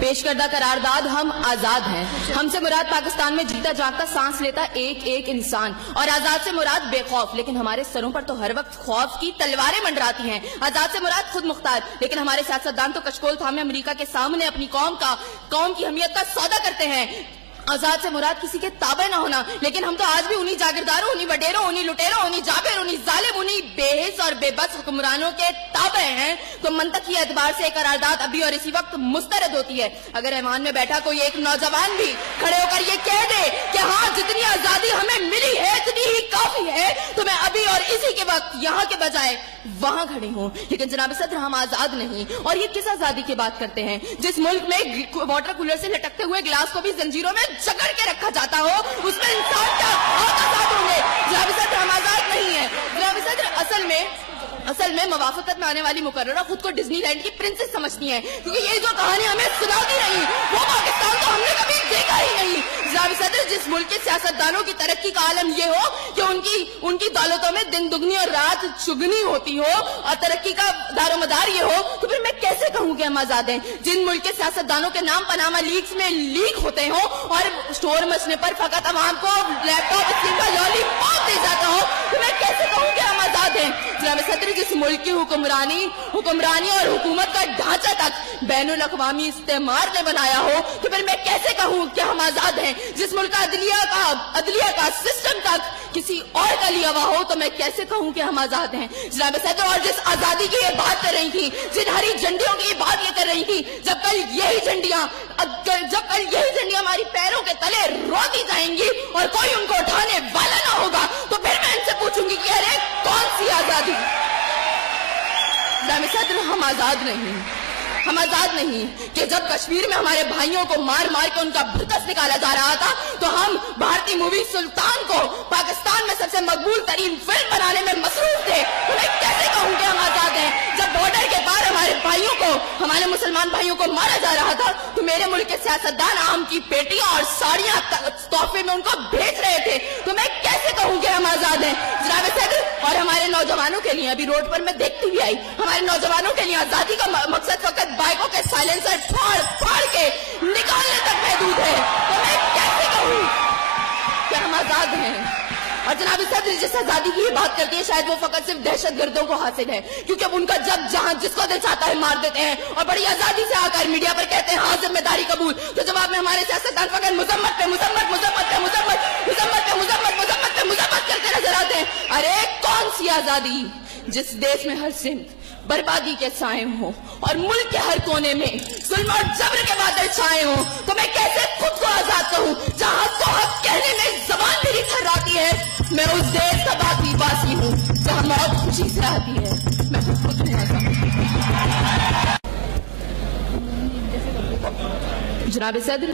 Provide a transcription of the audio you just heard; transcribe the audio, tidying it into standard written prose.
पेश करदा करारदाद हम आजाद हैं। हमसे मुराद पाकिस्तान में जीता जागता सांस लेता एक एक इंसान, और आजाद से मुराद बेखौफ, लेकिन हमारे सरों पर तो हर वक्त खौफ की तलवारें मंडराती हैं। आजाद से मुराद खुद मुख्तार, लेकिन हमारे सियासतदान तो कशकोल थामे अमेरिका के सामने अपनी कौम की अहमियत का सौदा करते हैं। आजाद से मुराद किसी के ताबे न होना, लेकिन हम तो आज भी उन्हीं जागीरदारों, उन्हीं वडेरों, उन्हीं लुटेरों, उन्हीं जाबिर, उन्हीं जालिम, उन्हीं बेहिस और बेबस हुक्मरानों के ताबे हैं। तो मंतकी एतबार से करारदाद अभी और इसी वक्त मुस्तरद होती है। अगर ऐवान में बैठा कोई एक नौजवान भी खड़े होकर ये कह दे कि हाँ, जितनी आजादी हमें मिली है इतनी ही काफी है, तो मैं अभी और इसी के वक्त यहाँ के बजाय वहां खड़ी हूँ। लेकिन जनाब सदर, हम आजाद नहीं। और ये किस आजादी की बात करते हैं जिस मुल्क में वाटर कूलर से लटकते हुए गिलास को भी जंजीरों में जकड़ के रखा जाता हो, उसमें इंसान क्या आजाद होंगे? जनाब सदर, हम आजाद नहीं है। जनाब सदर, असल में मवाफकत में आने वाली मुकर्ररा खुद को डिज्नीलैंड की प्रिंसेस समझती है, क्योंकि ये जो कहानी हमें सुनाती रही वो पाकिस्तान तो हमने कभी देखा ही नहीं। जनाब सदर, जिस मुल्क के सियासतदानों की तरक्की का आलम ये हो कि उनकी दौलतों में दिन दुगनी और रात चुगनी होती हो, और तरक्की का दारोमदार ये हो, तो फिर मैं कैसे कहूँ कि हम आजाद हैं? जिन मुल्क के सियासतदानों के नाम पनामा लीक्स में लीक होते हो और स्टोर मचने पर फकत अवाम को लैपटॉप स्क्रीन का लॉलीपॉप दे जाता हो, तो मैं कैसे कहूँ कि हम आजाद हैं? जनाब सदर, जिस मुल्क की हुक्मरानी और हुकूमत का ढांचा तक बैनुल अक़वामी इस्तेमार ने बनाया हो, तो फिर मैं कैसे कहूँ कि हम आजाद हैं? जिस मुल्क का अदलिया का सिस्टम तक किसी और का लिया हुआ हो, तो मैं कैसे कहूँ कि हम आजाद हैं? जनाब सदर, और जिस आजादी की ये बात कर रही थी, जिन हरी झंडियों की ये बात ये कर रही थी, जब कल यही झंडियां हमारी पैरों के तले रोती जाएंगी और कोई उनको उठाने वाला ना होगा, तो फिर मैं इनसे पूछूंगी कि अरे कौन सी आजादी? जनाब सदर, हम आजाद नहीं कि जब कश्मीर में हमारे भाइयों को मार मार के उनका भुतस निकाला जा रहा था, तो हम भारतीय मूवी सुल्तान को पाकिस्तान में सबसे मकबूल तरीन फिल्म बनाने में मसरूफ थे। तो मैं कैसे कहूँ कि हम आजाद हैं? जब बॉर्डर के पार हमारे मुसलमान भाइयों को मारा जा रहा था, तो मेरे मुल्क के सियासतदान आम की पेटियां और साड़ियां तोहफे में उनको भेज रहे थे। तो मैं कैसे कहूँ कि हम आजाद हैं? जनाब सदर, और हमारे नौजवानों के लिए, अभी रोड पर मैं देखती भी आई, हमारे नौजवानों के लिए आजादी का मकसद फकत बाइकों के साइलेंसर फाड़ फाड़ के निकालने तक महदूद है। तो मैं कैसे कहूँ कि हम आजाद हैं? और जनाब सदर, जिस आजादी की बात करती है, शायद वो फकत सिर्फ दहशतगर्दों को हासिल है, क्योंकि अब उनका जब जहां जिसको दिल चाहता है मार देते हैं और बड़ी आजादी से आकर मीडिया पर कहते हैं हाँ जिम्मेदारी कबूल। तो जवाब में हमारे सियासतदान फकत मुजम्मत करते नजर आते हैं। अरे कौन सी आजादी जिस देश में हर सिंध बर्बादी के साए हो और मुल्क के हर कोने में जुल्म और जबर के बादल छाए हो? तो मैं कैसे खुद को आजाद कहूँ जहाँ को हक कहने में जबान मेरी थर्राती है? मैं उस देश का बासी हूँ जहाँ मौत खुशी से आती है। मैं खुद नहीं आजाद। जनाब सदर,